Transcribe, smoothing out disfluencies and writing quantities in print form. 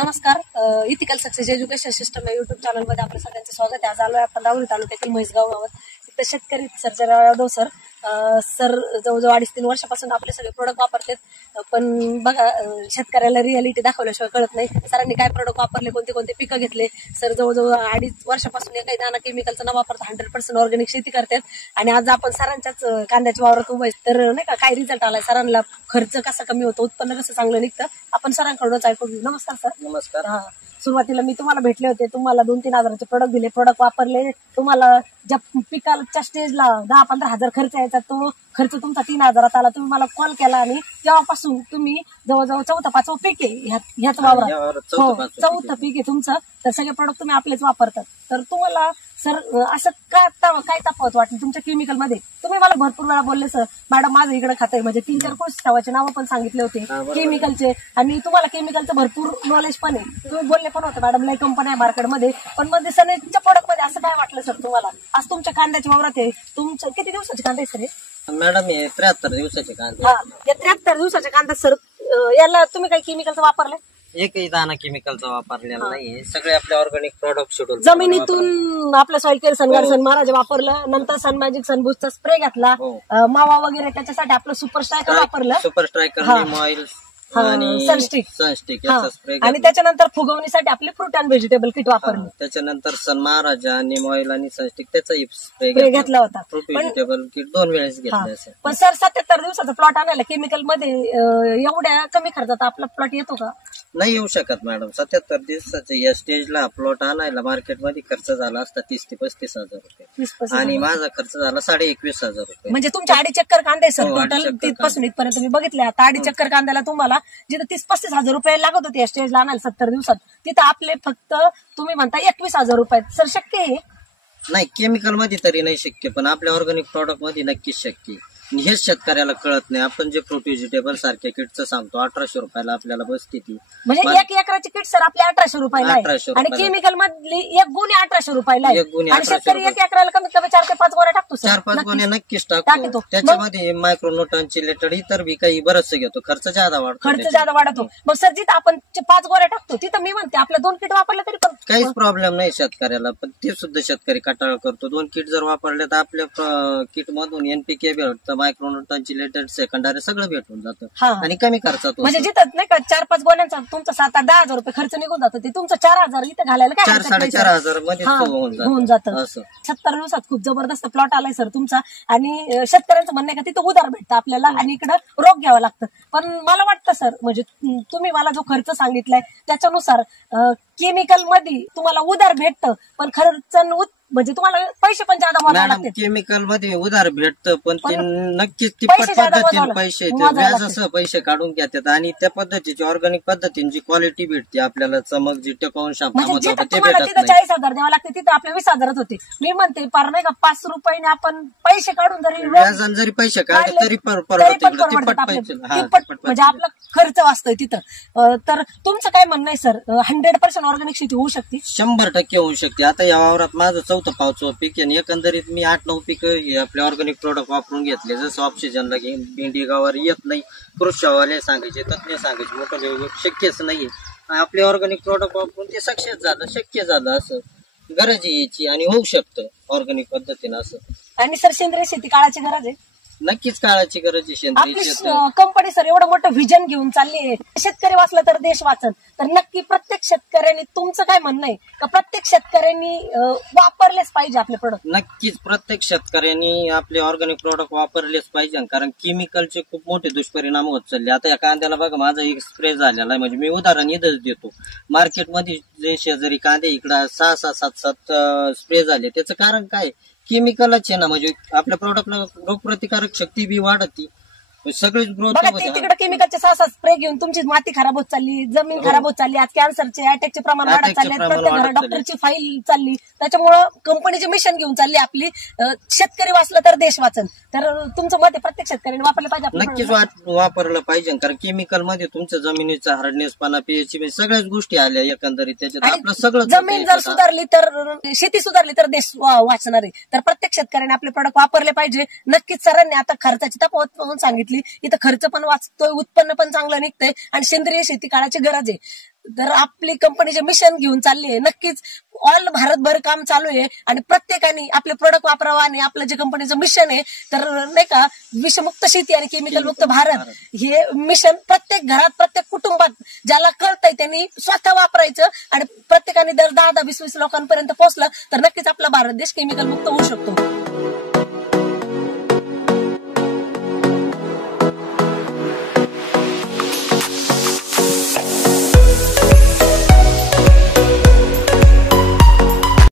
नमस्कार. Ethical success education system या YouTube चॅनलमध्ये आपलं सगळ्यांचं स्वागत आहे. आज आलोय आपण राहुरी तालुक्यातील म्हैसगाव गावात. तिथं शेतकरी सर्जराव यादव सर जवळजवळ 2.5-3 वर्षापासून आपले सगळे प्रोडक्ट वापरतात. पण बघा, शेतकऱ्याला रियालिटी दाखवल्याशिवाय कळत नाही. सरांनी काय प्रोडक्ट वापरले, कोणते कोणते पिकं घेतले. सर जवळजवळ 2.5 वर्षापासून एकही दाना केमिकलचा न वापरता 100% ऑर्गॅनिक शेती करतात. आणि आज आपण सरांच्याच कांद्याच्या वावरात उभे तर नाही का काय रिझल्ट आलाय, सरांना खर्च कसा कमी होतो, उत्पन्न कसं चांगलं निघतं, आपण सरांकडूनच ऐकू घेऊ. नमस्कार सर. नमस्कार. हा, सुरुवातीला मी तुम्हाला भेटले होते, तुम्हाला 2-3 हजाराचे प्रोडक्ट दिले, प्रोडक्ट वापरले. तुम्हाला ज्या पिकाच्या स्टेजला 10-15 हजार खर्च यायचा, तो खर्च तुमचा 3 हजारात आला. तुम्ही मला कॉल केला आणि तेव्हापासून तुम्ही जवळजवळ 4th-5th पीक आहे ह्याच वावरात. चौथं पीक आहे तुमचं. तर सगळे प्रोडक्ट तुम्ही आपलेच वापरतात. तर तुम्हाला सर असं काय तफावत वाटली तुमच्या केमिकल मध्ये? तुम्ही मला भरपूर वेळा बोलले सर, मॅडम माझं इकडे खातं, म्हणजे 3-4 कोर्स ठेवायचे नावं पण सांगितले होते केमिकलचे. आणि तुम्हाला केमिकलचं भरपूर नॉलेज पण आहे. तुम्ही बोलले पण होते मॅडम लय कंपन्या आहे मार्केटमध्ये, पण मध्ये सनेच्या प्रोडक्ट मध्ये असं काय वाटलं सर तुम्हाला? आज तुमच्या कांद्याच्या वावरात आहे, तुमचं किती दिवसाचे कांदे सर? मॅडम हे 73 दिवसाचे कांदे. हा, या 73 दिवसाच्या कांदा सर, याला तुम्ही काही केमिकलचं वापरलंय? एकही दाना केमिकलचा वापरलेला नाही. सगळे आपले ऑर्गॅनिक प्रोडक्ट शेड्यूल जमिनीतून आपलं सॉइल केअर सनगार्ड सन महाराज वापरलं, नंतर सन मॅजिक सन बुस्टचा स्प्रे घेतला, मावा वगैरे त्याच्यासाठी आपलं सुपर स्ट्रायकर वापरलं, सुपर स्ट्रायकर, नीम ऑइल आणि सनस्टिक आणि त्याच्यानंतर फुगवणीसाठी आपले फ्रूट अँड व्हेजिटेबल किट वापरलं. त्याच्यानंतर सन महाराजा, नीम ऑइल आणि सनस्टिक त्याचाही स्प्रे घेतला होता. फ्रूट व्हेजिटेबल किट 2 वेळेस घेतले. पण सर 77 दिवसाचा प्लॉट आणायला केमिकल मध्ये एवढ्या कमी खर्चात आपला प्लॉट येतो का? नाही येऊ शकत मॅडम. 77 दिवसाच्या या स्टेजला प्लॉट आणायला मार्केटमध्ये खर्च झाला असता 30 ते 35 हजार रुपये आणि माझा खर्च झाला 21,500 रुपये. म्हणजे तुमच्या 2.5 चक्कर कांदे सर टोटल तिथपासून इथपर्यंत तुम्ही बघितले. आता 2.5 चक्कर कांद्याला तुम्हाला जिथं 30-35 हजार रुपये लागत होते या स्टेजला आणायला 70 दिवसात, तिथं आपले फक्त तुम्ही म्हणता 21,000 रुपये. सर शक्य आहे? नाही, केमिकल मध्ये तरी नाही शक्य, पण आपल्या ऑर्गॅनिक प्रोडक्ट मध्ये नक्कीच शक्य आहे. हेच शेतकऱ्याला कळत नाही. आपण जे फ्रूट व्हेजिटेबल सारख्या किटचं सांगतो 1800 रुपयाला आपल्याला बसते ती, म्हणजे 1 एकराची किट सर आपल्या 1800 रुपयाला आहे. आणि केमिकल मधली 1 गुणी 1800 रुपयाला आहे. आणि शेतकरी 1 एकराला कमीत कमी 4 ते 5 गोण्या टाकतो. 4-5 गोण्या नक्कीच टाकतो. त्याच्यामध्ये मायक्रोन्यूट्रॉन रिलेटेड इतर बी काही बरंच घेतो. खर्च जादा वाढतो. मग सर जिथं आपण 5 गोण्या टाकतो तिथं मी म्हणते आपल्या 2 किट वापरल्या तरी पण काहीच प्रॉब्लेम नाही शेतकऱ्याला. पण ते सुद्धा शेतकरी कटाळ करतो. 2 किट जर वापरले तर आपल्या किट मधून एनपीके भेटतं, मायक्रोन्यूट्रॉन रिलेटेड सेकंडरी सगळं भेटून जातं आणि कमी खर्चात. म्हणजे जिथं नाही का 4-5 गोण्यांचा तुमचा 7-10 हजार रुपये खर्च निघून जातो, ते तुमचं 4,000 इथं घालायला काय 4-4.5 मध्ये होऊन जातं. 70 दिवसात खूप जबरदस्त प्लॉट आलाय सर तुमचा. आणि शेतकऱ्यांचं म्हणणं आहे का तिथं उधार भेटतं आपल्याला आणि इकडं रोग घ्यावं लागतं. पण मला वाटतं सर, म्हणजे तुम्ही मला जो खर्च सांगितलाय त्याच्यानुसार केमिकल मध्ये तुम्हाला उधार भेटतं, पण खर्च म्हणजे तुम्हाला पैसे पण जादा मोजावे लागतात. केमिकल मध्ये उधार भेटतं, पण ते नक्कीच तिप्पट पद्धतीने पैसे व्याजासह पैसे काढून घेतात. आणि त्या पद्धतीची ऑर्गॅनिक पद्धतीने जी क्वालिटी भेटते आपल्याला, चमक जी टिकवून म्हणजे तिथं 40,000 द्यावं लागते, तिथं आपले 20,000 होते. मी म्हणते पार नाही का 5 रुपयाने आपण पैसे काढून व्याजाने जरी पैसे काढले तरी म्हणजे आपला खर्च वाचतोय तिथं. तर तुमचं काय म्हणणं आहे सर, 100% ऑर्गॅनिक शेती होऊ शकते? 100% होऊ शकते. आता या वावरात माझं 4th 5th पीक आहे. एकंदरीत मी 8-9 पीक आपले ऑर्गॅनिक प्रोडक्ट वापरून घेतले. जसं ऑक्सिजनला भेंडी गावावर येत नाही, कृषीवाले सांगायचे, तज्ञ सांगायचे, मोठं शक्यच नाहीये. आपले ऑर्गॅनिक प्रोडक्ट वापरून ते सक्सेस झालं, शक्य झालं. असं गरज आहे याची आणि होऊ शकतं ऑर्गॅनिक पद्धतीनं असं. आणि सर सेंद्रिय शेती काळाची गरज आहे? नक्कीच काळाची गरज आहे सेंद्रिय शेती. कंपनी सर एवढं मोठं व्हिजन घेऊन चालली आहे, शेतकरी वाचला तर देश वाचन. तर नक्की प्रत्येक शेतकऱ्यांनी, तुमचं काय म्हणणं आहे का प्रत्येक शेतकऱ्यांनी वापरलेच पाहिजे आपले प्रोडक्ट? नक्कीच प्रत्येक शेतकऱ्यांनी आपले ऑर्गॅनिक प्रोडक्ट वापरलेच पाहिजे, कारण केमिकलचे खूप मोठे दुष्परिणाम होत चालले. आता या कांद्याला बघा, माझा एक स्प्रे झालेला आहे. म्हणजे मी उदाहरण इथंच देतो. मार्केटमध्ये जे शेजारी कांदे इकडं 6-6, 7-7 स्प्रे झाले, त्याचं कारण काय? केमिकलच आहे ना. म्हणजे आपल्या प्रोडक्टला रोगप्रतिकारक शक्ती बी वाढती, सगळीच ग्रोथ. तिकडे केमिकलचे 6-7 स्प्रे घेऊन तुमची माती खराब होत चालली, जमीन खराब होत चालली, आज कॅन्सरचे अटॅकचे प्रमाण वाढत चालले, प्रत्येक घरात डॉक्टरची फाईल चालली. त्याच्यामुळं कंपनीचे मिशन घेऊन चालली आपली, शेतकरी वाचलं तर देश वाचन. तर तुमचं मत आहे प्रत्येक शेतकऱ्यांनी वापरलं पाहिजे? नक्कीच वापरलं पाहिजे, कारण केमिकल मध्ये तुमच्या जमिनीचा हार्डनेसपणा, पीएच सगळ्याच गोष्टी आल्या एकंदरीत. त्याच्यात आपलं सगळं, जमीन जर सुधारली तर शेती सुधारली तर देश वाचणार आहे. तर प्रत्येक शेतकऱ्याने आपले प्रोडक्ट वापरले पाहिजे. नक्कीच सरांनी आता खर्चाची तफावत म्हणून सांगितली. इथं खर्च पण वाचतोय, उत्पन्न पण चांगलं निघतंय आणि सेंद्रिय शेती काळाची गरज आहे. तर आपली कंपनी जे मिशन घेऊन चालली आहे, नक्कीच ऑल भारतभर काम चालू आहे आणि प्रत्येकाने आपले प्रोडक्ट वापरावं आणि आपलं जे कंपनीचं मिशन आहे तर नाही का विषमुक्त शेती आणि केमिकल मुक्त भारत हे मिशन प्रत्येक घरात प्रत्येक कुटुंबात ज्याला कळतंय त्यांनी स्वतः वापरायचं आणि प्रत्येकाने दर 10-20 लोकांपर्यंत पोहोचलं तर नक्कीच आपला भारत देश केमिकल मुक्त होऊ शकतो.